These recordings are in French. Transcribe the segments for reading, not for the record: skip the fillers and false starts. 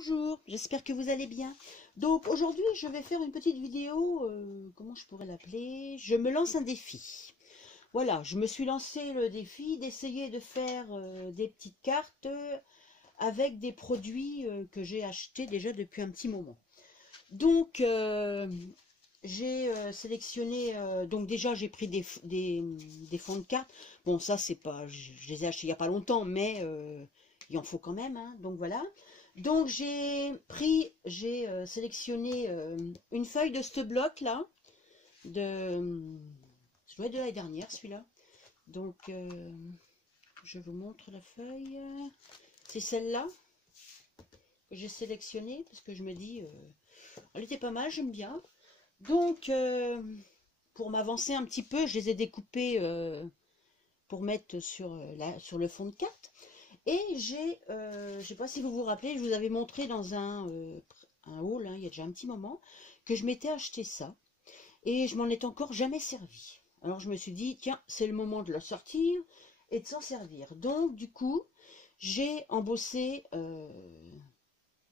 Bonjour, j'espère que vous allez bien. Donc aujourd'hui je vais faire une petite vidéo, comment je pourrais l'appeler? Je me lance un défi. Voilà, je me suis lancé le défi d'essayer de faire des petites cartes avec des produits que j'ai achetés déjà depuis un petit moment. Donc j'ai sélectionné, donc déjà j'ai pris des fonds de cartes. Bon ça c'est pas, je les ai achetés il n'y a pas longtemps, mais il en faut quand même, hein, donc voilà. Donc j'ai sélectionné une feuille de ce bloc là, ça doit être de l'année dernière celui-là. Donc je vous montre la feuille. C'est celle-là que j'ai sélectionnée parce que je me dis, elle était pas mal, j'aime bien. Donc pour m'avancer un petit peu, je les ai découpés pour mettre sur le fond de carte. Et je ne sais pas si vous vous rappelez, je vous avais montré dans un haul, hein, il y a déjà un petit moment, que je m'étais acheté ça. Et je m'en ai encore jamais servi. Alors je me suis dit, tiens, c'est le moment de le sortir et de s'en servir. Donc du coup, j'ai embossé,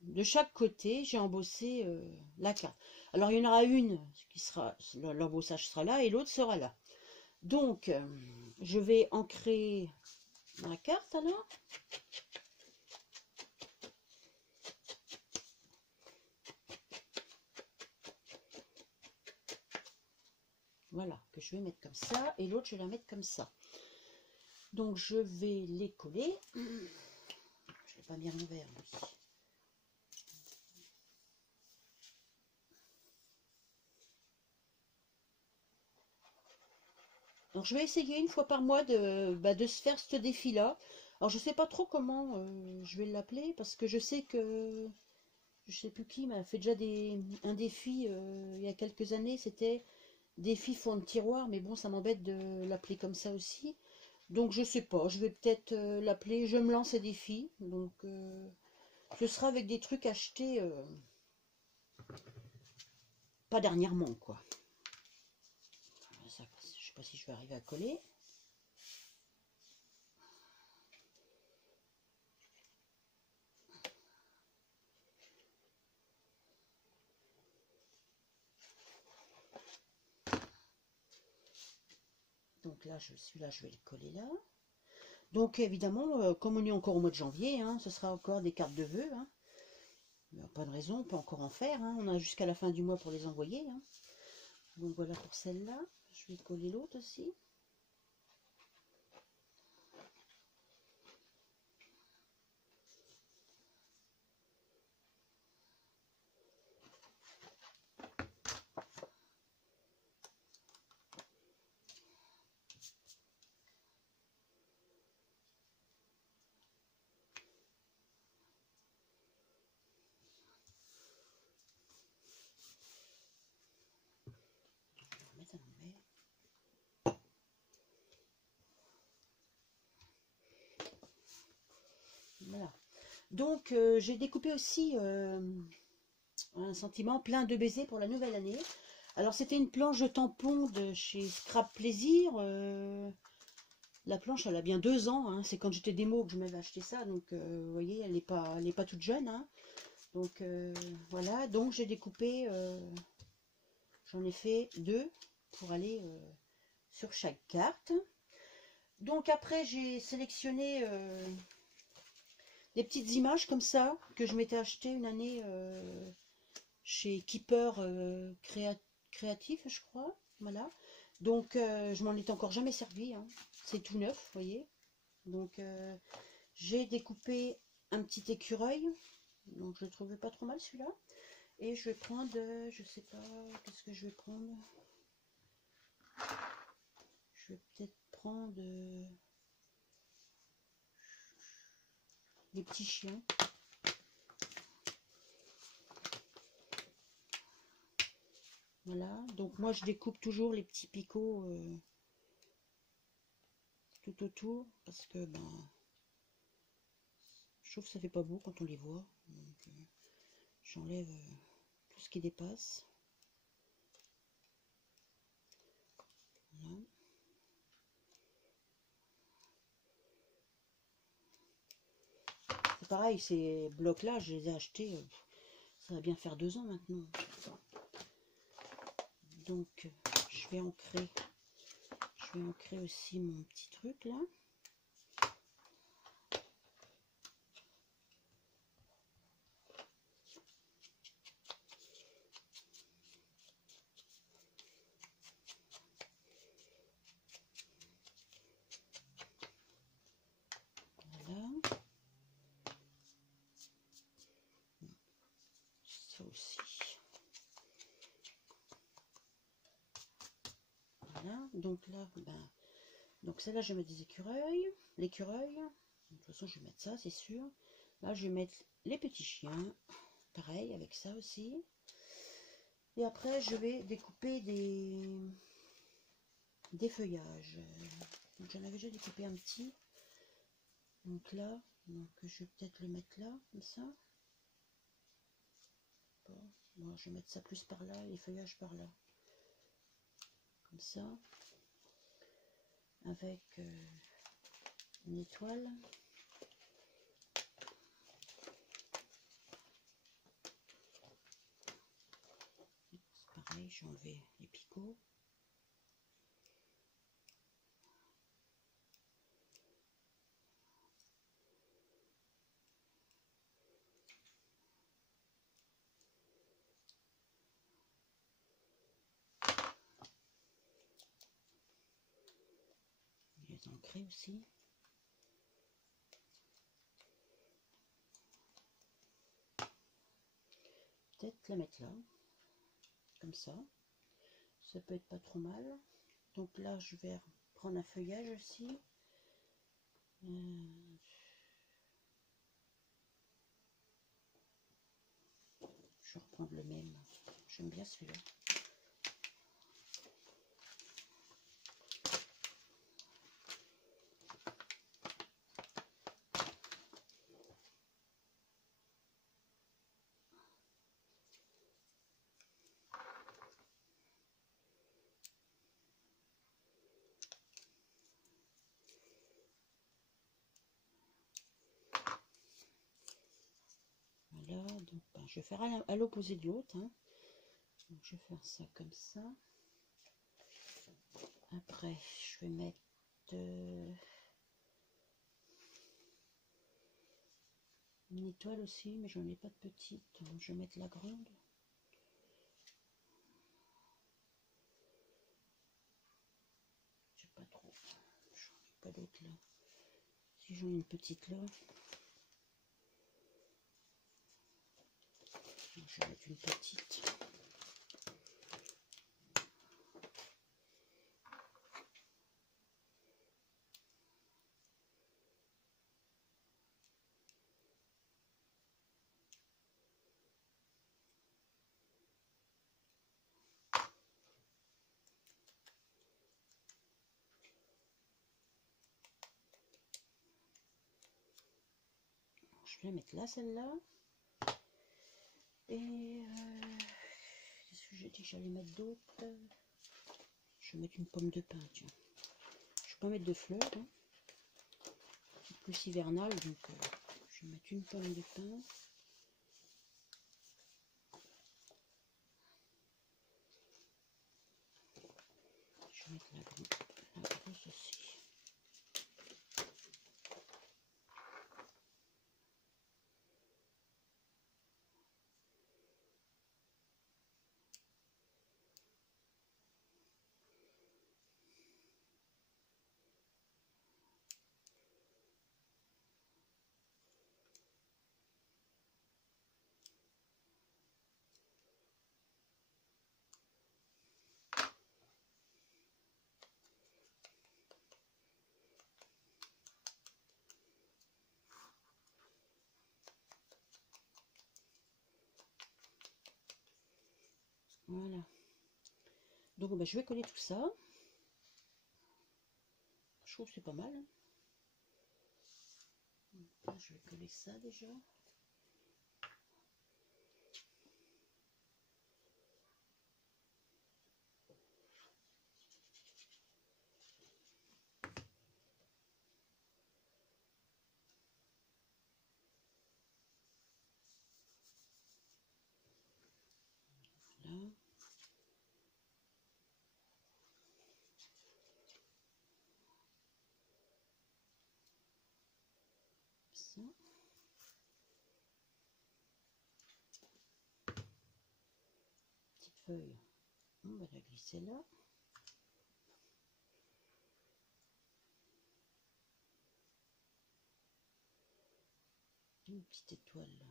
de chaque côté, j'ai embossé la carte. Alors il y en aura une qui sera, l'embossage sera là et l'autre sera là. Donc, je vais ancrer ma carte alors. Voilà, que je vais mettre comme ça, et l'autre je vais la mettre comme ça. Donc je vais les coller. Je l'ai pas mis à l'envers lui. Donc je vais essayer une fois par mois de se faire ce défi-là. Alors je sais pas trop comment je vais l'appeler, parce que je sais que je sais plus qui m'a fait déjà un défi il y a quelques années, c'était défi fond de tiroir, mais bon ça m'embête de l'appeler comme ça aussi. Donc je sais pas, je vais peut-être l'appeler je me lance un défi. Donc ce sera avec des trucs achetés pas dernièrement quoi. Ça, je sais pas si je vais arriver à coller. Donc là, celui-là, je vais le coller là. Donc évidemment, comme on est encore au mois de janvier, hein, ce sera encore des cartes de vœux. Hein. Il n'y a pas de raison, on peut encore en faire. Hein. On a jusqu'à la fin du mois pour les envoyer. Hein. Donc voilà pour celle-là. Je vais coller l'autre aussi. Je vais mettre à l'envers. Voilà. Donc j'ai découpé aussi un sentiment plein de baisers pour la nouvelle année. Alors c'était une planche de tampon de chez Scrap Plaisir. La planche elle a bien 2 ans. Hein. C'est quand j'étais démo que je m'avais acheté ça. Donc vous voyez, elle n'est pas toute jeune. Hein. Donc voilà. Donc j'ai découpé. J'en ai fait 2 pour aller sur chaque carte. Donc après j'ai sélectionné des petites images comme ça que je m'étais acheté une année chez Keeper Créatif, je crois. Voilà. Donc je m'en étais encore jamais servi. Hein. C'est tout neuf, vous voyez. Donc j'ai découpé un petit écureuil. Donc je le trouvais pas trop mal celui-là. Et je vais prendre, je sais pas, qu'est-ce que je vais prendre. Je vais peut-être prendre les petits chiens. Voilà, donc moi je découpe toujours les petits picots tout autour parce que ben je trouve que ça fait pas beau quand on les voit. Donc j'enlève tout ce qui dépasse. Voilà. Ça pareil, ces blocs-là, je les ai achetés, ça va bien faire 2 ans maintenant. Donc, je vais ancrer aussi mon petit truc là. Ça aussi. Voilà, donc là, ben, donc celle-là, je vais mettre des écureuils, l'écureuil. De toute façon, je vais mettre ça, c'est sûr. Là, je vais mettre les petits chiens, pareil, avec ça aussi. Et après, je vais découper des feuillages. Donc, j'en avais déjà découpé un petit. Donc là, donc, je vais peut-être le mettre là, comme ça. Bon, je vais mettre ça plus par là, les feuillages par là. Comme ça. Avec une étoile. Pareil, j'ai enlevé les picots. Les ancrer aussi. Peut-être la mettre là, comme ça. Ça peut être pas trop mal. Donc là, je vais prendre un feuillage aussi. Je vais reprendre le même. J'aime bien celui-là. Voilà, donc ben, je vais faire à l'opposé de l'autre. Hein. Donc, je vais faire ça comme ça. Après, je vais mettre une étoile aussi, mais j'en ai pas de petite. Donc, je vais mettre la grande. Je sais pas trop. J'en ai pas d'autre là. Si j'en ai une petite là. Je vais mettre une petite. Je vais la mettre là, celle-là. Et qu'est-ce que j'ai dit que j'allais mettre d'autres? Je vais mettre une pomme de pin, tiens. Je vais pas mettre de fleurs, hein. C'est plus hivernal, donc je vais mettre une pomme de pin. Je vais mettre la grosse aussi. Voilà. Donc bah, je vais coller tout ça. Je trouve que c'est pas mal. Hein. Là, je vais coller ça déjà. ça. Petite feuille, on va la glisser là. Une petite étoile là.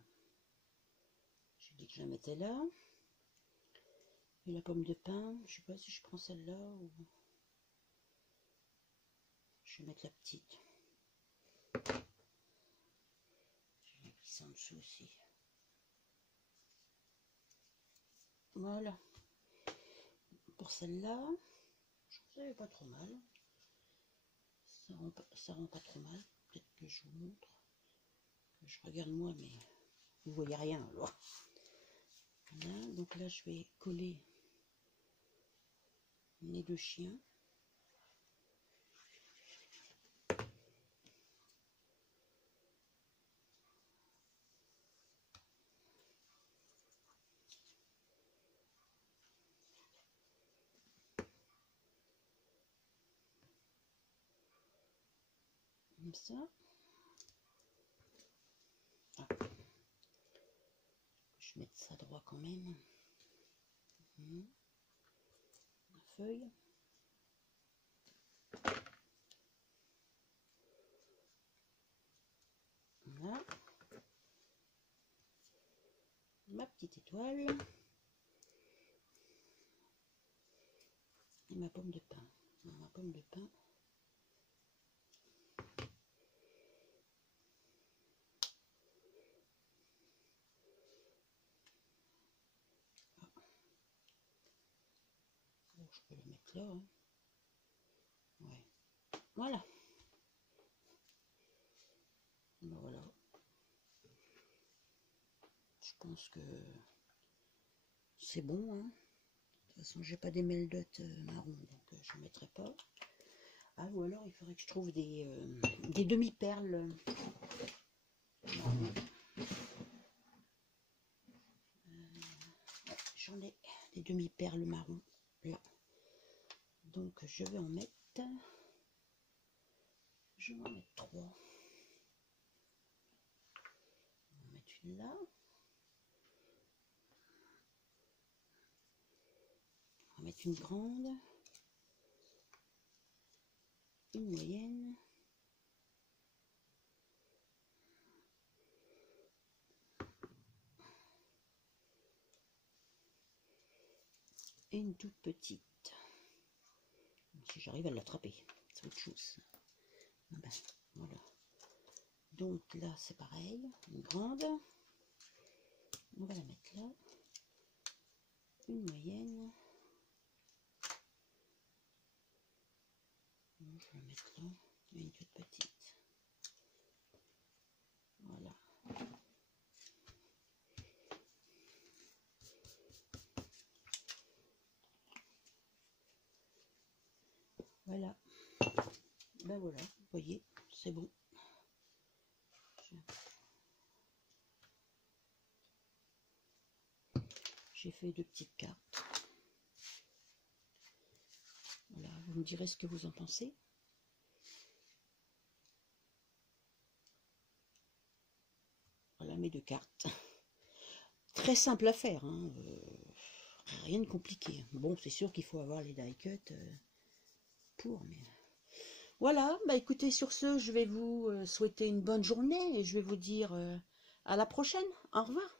J'ai dit que je la mettais là. Et la pomme de pin, je sais pas si je prends celle-là ou je vais mettre la petite. Je vais glisser en dessous aussi. Voilà. Pour celle-là, je trouve ça pas trop mal. Ça rend pas trop mal. Peut-être que je vous montre. Je regarde moi, mais vous voyez rien alors. Voilà, donc là je vais coller mes deux chiens. Comme ça. Ah. Je vais mettre ça droit quand même. La feuille. Voilà. Ma petite étoile. Et ma pomme de pin. Alors, ma pomme de pin. Bon, je peux la mettre là. Hein. Ouais. Voilà. Ben voilà. Je pense que c'est bon. Hein. De toute façon, j'ai pas des meldottes marron, donc je ne mettrai pas. Ah, ou alors il faudrait que je trouve des demi-perles. J'en ai des demi-perles marron là. Donc je vais en mettre. Je vais en mettre 3. On va mettre une là. On va mettre une grande. Une moyenne. Et une toute petite. Si j'arrive à l'attraper, c'est autre chose. Ah ben, voilà. Donc là c'est pareil, une grande. On va la mettre là. Une moyenne. Je vais la mettre là. Et une toute petite. Voilà. Voilà. Ben voilà, vous voyez, c'est bon. J'ai fait 2 petites cartes. Voilà, vous me direz ce que vous en pensez. Voilà mes 2 cartes. Très simple à faire, hein. Rien de compliqué. Bon, c'est sûr qu'il faut avoir les die cut pour, mais... Voilà, bah écoutez, sur ce, je vais vous souhaiter une bonne journée et je vais vous dire à la prochaine. Au revoir.